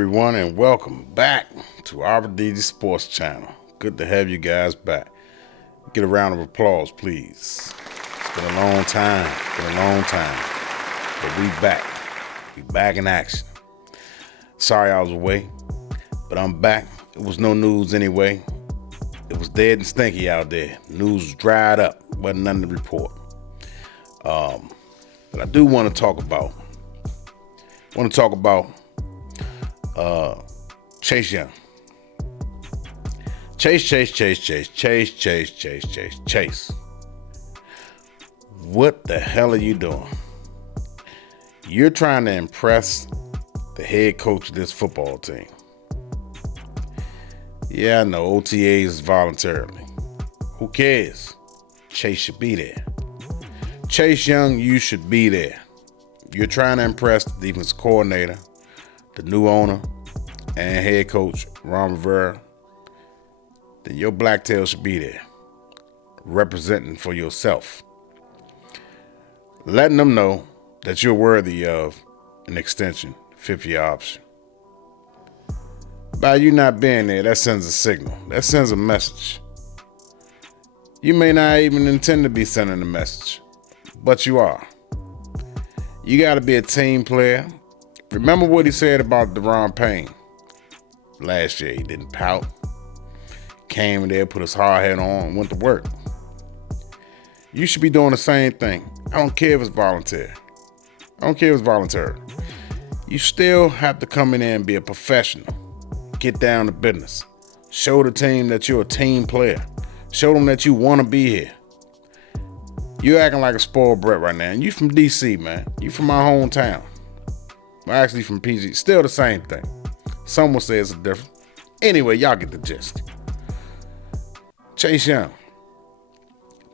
everyone, and welcome back to our DD Sports Channel. Good to have you guys back. Get a round of applause, please. It's been a long time. But we back. We back in action. Sorry I was away, but I'm back. It was no news anyway. It was dead and stinky out there. News was dried up. Wasn't nothing to report. But I do want to talk about Chase Young. Chase. What the hell are you doing? You're trying to impress the head coach of this football team. Yeah, I know OTAs is voluntarily. Who cares? Chase should be there. Chase Young, you should be there. You're trying to impress the defense coordinator, the new owner, and head coach, Ron Rivera. Then your black tail should be there, representing for yourself. Letting them know that you're worthy of an extension, 50-year option. By you not being there, that sends a signal. That sends a message. You may not even intend to be sending a message, but you are. You got to be a team player. Remember what he said about Deron Payne last year. He didn't pout. Came in there, put his hard hat on, and went to work. You should be doing the same thing. I don't care if it's voluntary. You still have to come in there and be a professional. Get down to business. Show the team that you're a team player. Show them that you want to be here. You're acting like a spoiled brat right now. And you from D.C., man. You from my hometown. Well, actually from PG. Still the same thing. Some will say it's different. Anyway, y'all get the gist. Chase Young.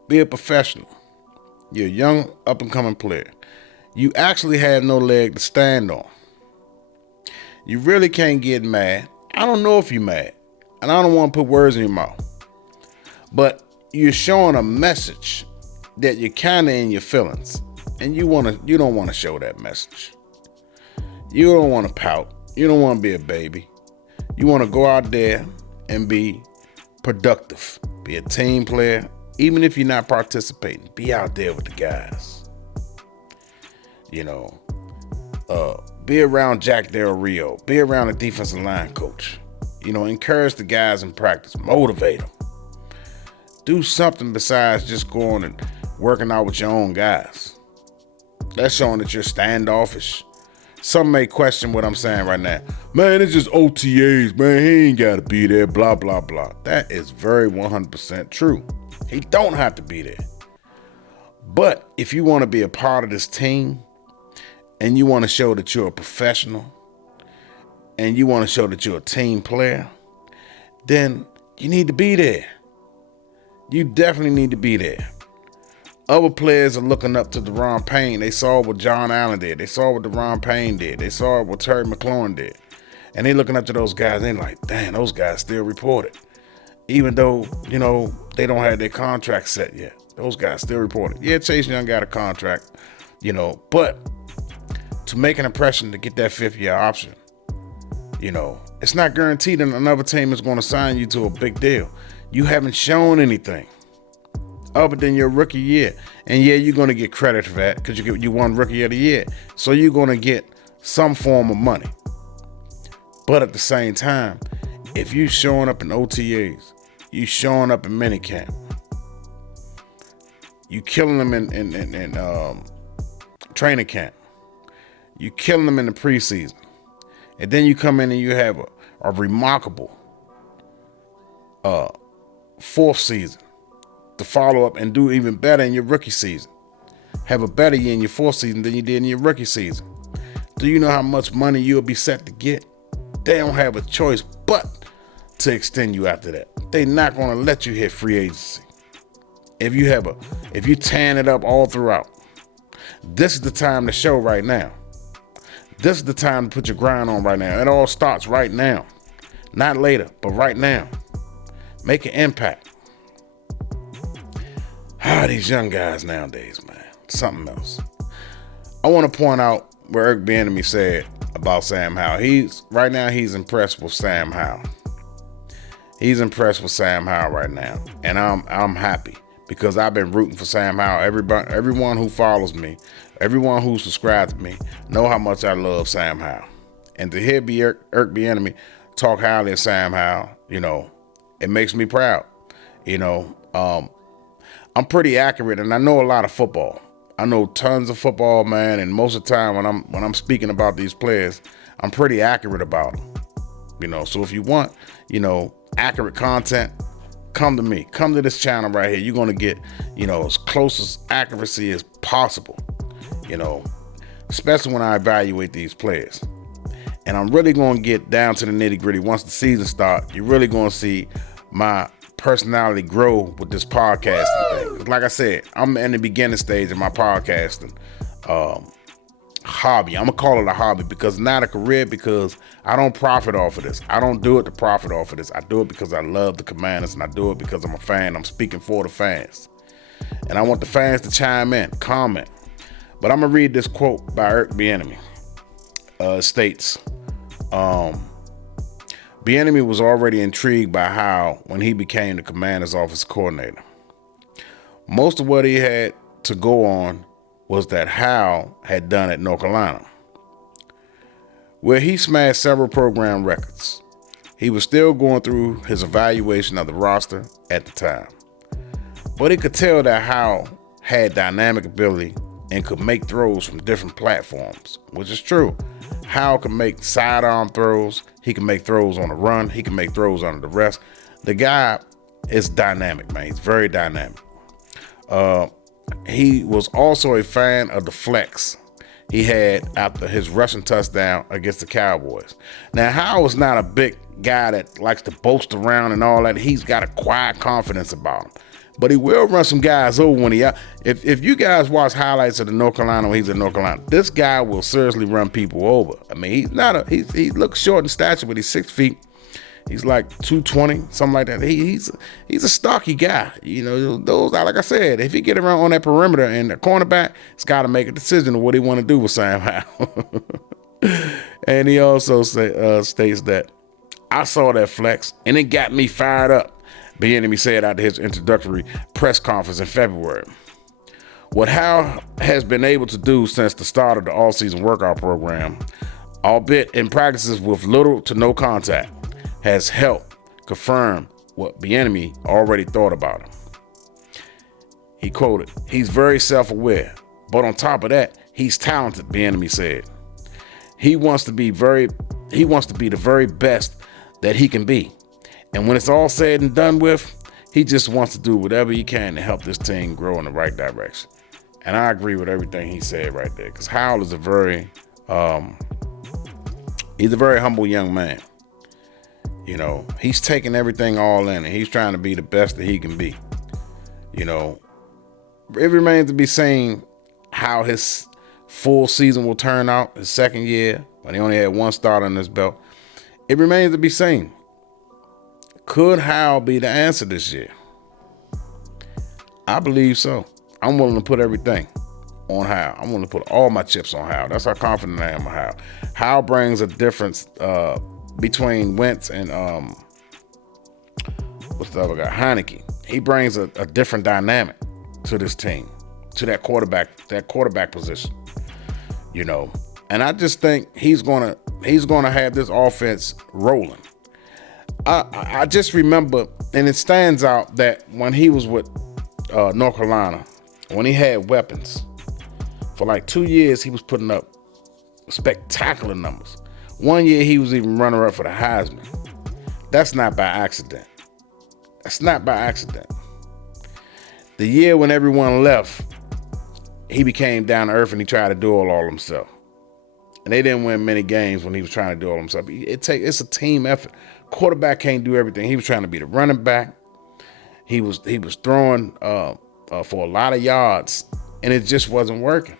Be a professional. You're a young, up-and-coming player. You actually have no leg to stand on. You really can't get mad. I don't know if you're mad. And I don't want to put words in your mouth. But you're showing a message that you're kind of in your feelings, and you don't want to show that message. You don't want to pout. You don't want to be a baby. You want to go out there and be productive. Be a team player. Even if you're not participating, be out there with the guys. Be around Jack Del Rio. Be around the defensive line coach. Encourage the guys in practice. Motivate them. Do something besides just going and working out with your own guys. That's showing that you're standoffish. Some may question what I'm saying right now. Man, it's just OTAs, man. He ain't got to be there, blah, blah, blah. That is very 100% true. He don't have to be there. But if you want to be a part of this team and you want to show that you're a professional and you want to show that you're a team player, then you need to be there. You definitely need to be there. Other players are looking up to Deron Payne. They saw what John Allen did. They saw what Deron Payne did. They saw what Terry McLaurin did. And they looking up to those guys. They're like, damn, those guys still reported. Even though, they don't have their contract set yet. Those guys still reported. Yeah, Chase Young got a contract, but to make an impression to get that 50-year option, it's not guaranteed that another team is going to sign you to a big deal. You haven't shown anything other than your rookie year. And yeah, you're going to get credit for that because you won Rookie of the Year. So you're going to get some form of money. But at the same time, if you showing up in OTAs, you showing up in minicamp, you killing them in training camp, you killing them in the preseason, and then you come in and you have a remarkable fourth season to follow up and do even better in your rookie season. Have a better year in your fourth season than you did in your rookie season. Do you know how much money you'll be set to get? They don't have a choice but to extend you after that. They're not going to let you hit free agency. If you tan it up all throughout, this is the time to show right now. This is the time to put your grind on right now. It all starts right now. Not later, but right now. Make an impact. These young guys nowadays, man. Something else. I want to point out where Bieniemy said about Sam Howell. Right now he's impressed with Sam Howell. He's impressed with Sam Howell right now, and I'm happy because I've been rooting for Sam Howell. Everyone who follows me, everyone who subscribes to me, know how much I love Sam Howell. And to hear Bieniemy talk highly of Sam Howell, it makes me proud. I'm pretty accurate, and I know a lot of football. I know tons of football, man, and most of the time when I'm speaking about these players, I'm pretty accurate about them. So if you want, accurate content, come to me. Come to this channel right here. You're gonna get, as close as accuracy as possible. Especially when I evaluate these players. And I'm really gonna get down to the nitty-gritty. Once the season starts, you're really gonna see my personality grow with this podcasting thing. Like I said, I'm in the beginning stage of my podcasting hobby. I'm gonna call it a hobby because not a career, because I don't profit off of this. I don't do it to profit off of this. I do it because I love the Commanders, and I do it because I'm a fan. I'm speaking for the fans, and I want the fans to chime in, comment. But I'm gonna read this quote by Bieniemy. It states, Bieniemy was already intrigued by Howell when he became the Commanders' offensive coordinator. Most of what he had to go on was that Howell had done at North Carolina, where he smashed several program records. He was still going through his evaluation of the roster at the time, but he could tell that Howell had dynamic ability and could make throws from different platforms, which is true. Howell can make sidearm throws. He can make throws on the run. He can make throws under the rest. The guy is dynamic, man. He's very dynamic. He was also a fan of the flex he had after his rushing touchdown against the Cowboys. Now, Howell is not a big guy that likes to boast around and all that. He's got a quiet confidence about him. But he will run some guys over when he out. If you guys watch highlights of the North Carolina when he's in North Carolina, this guy will seriously run people over. I mean, he looks short in stature, but he's 6 feet. He's like 220, something like that. He's a stocky guy. Those, like I said, if he get around on that perimeter and the cornerback, he's got to make a decision of what he want to do with Sam Howell. And he also states that I saw that flex and it got me fired up. Bieniemy said after his introductory press conference in February. What Howell has been able to do since the start of the all-season workout program, albeit in practices with little to no contact, has helped confirm what Bieniemy already thought about him. He quoted, "He's very self-aware, but on top of that, he's talented," Bieniemy said. He wants to be the very best that he can be. And when it's all said and done with, he just wants to do whatever he can to help this team grow in the right direction. And I agree with everything he said right there, because Howell is he's a very humble young man. He's taking everything all in, and he's trying to be the best that he can be. It remains to be seen how his full season will turn out, his second year, when he only had one start on his belt. It remains to be seen. Could Howell be the answer this year? I believe so. I'm willing to put everything on Howell. I'm willing to put all my chips on Howell. That's how confident I am in Howell. Howell brings a difference between Wentz and what's the other guy? Heineke. He brings a different dynamic to this team, to that quarterback position. And I just think he's gonna have this offense rolling. I just remember, and it stands out that when he was with North Carolina, when he had weapons, for like 2 years, he was putting up spectacular numbers. 1 year, he was even runner-up for the Heisman. That's not by accident. The year when everyone left, he became down to earth and he tried to do it all himself. And they didn't win many games when he was trying to do it all himself. It's a team effort. Quarterback can't do everything. He was trying to be the running back. He was throwing for a lot of yards, and it just wasn't working.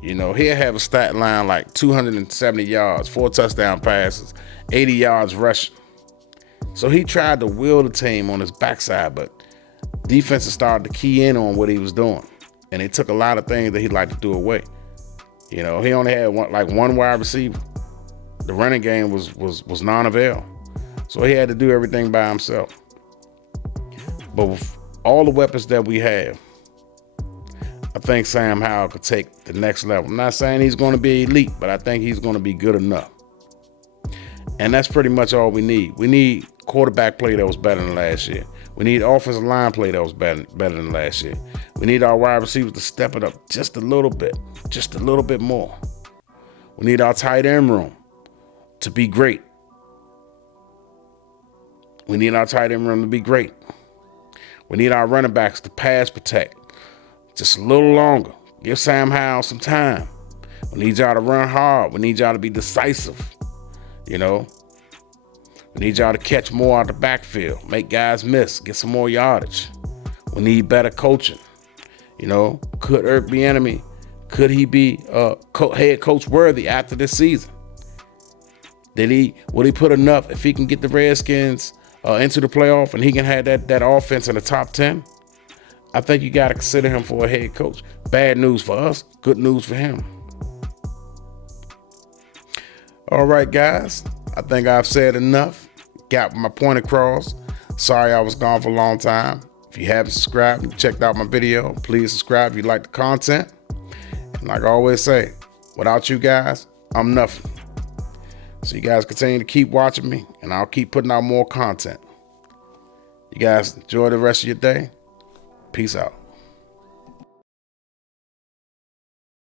He'll have a stat line like 270 yards, 4 touchdown passes, 80 yards rushing. So he tried to wheel the team on his backside, but defenses started to key in on what he was doing, and it took a lot of things that he'd like to do away. He only had one wide receiver. The running game was non-avail. So he had to do everything by himself. But with all the weapons that we have, I think Sam Howell could take the next level. I'm not saying he's going to be elite, but I think he's going to be good enough. And that's pretty much all we need. We need quarterback play that was better than last year. We need offensive line play that was better than last year. We need our wide receivers to step it up just a little bit more. We need our tight end room to be great. We need our tight end room to be great. We need our running backs to pass protect just a little longer. Give Sam Howell some time. We need y'all to run hard. We need y'all to be decisive. We need y'all to catch more out the backfield, make guys miss, get some more yardage. We need better coaching. Could Bieniemy, could he be head coach worthy after this season? Will he put enough if he can get the Redskins into the playoff and he can have that offense in the top 10? I think you got to consider him for a head coach. Bad news for us, good news for him. All right, guys. I think I've said enough. Got my point across. Sorry I was gone for a long time. If you haven't subscribed and checked out my video, please subscribe if you like the content. And like I always say, without you guys, I'm nothing. So you guys continue to keep watching me, and I'll keep putting out more content. You guys enjoy the rest of your day. Peace out.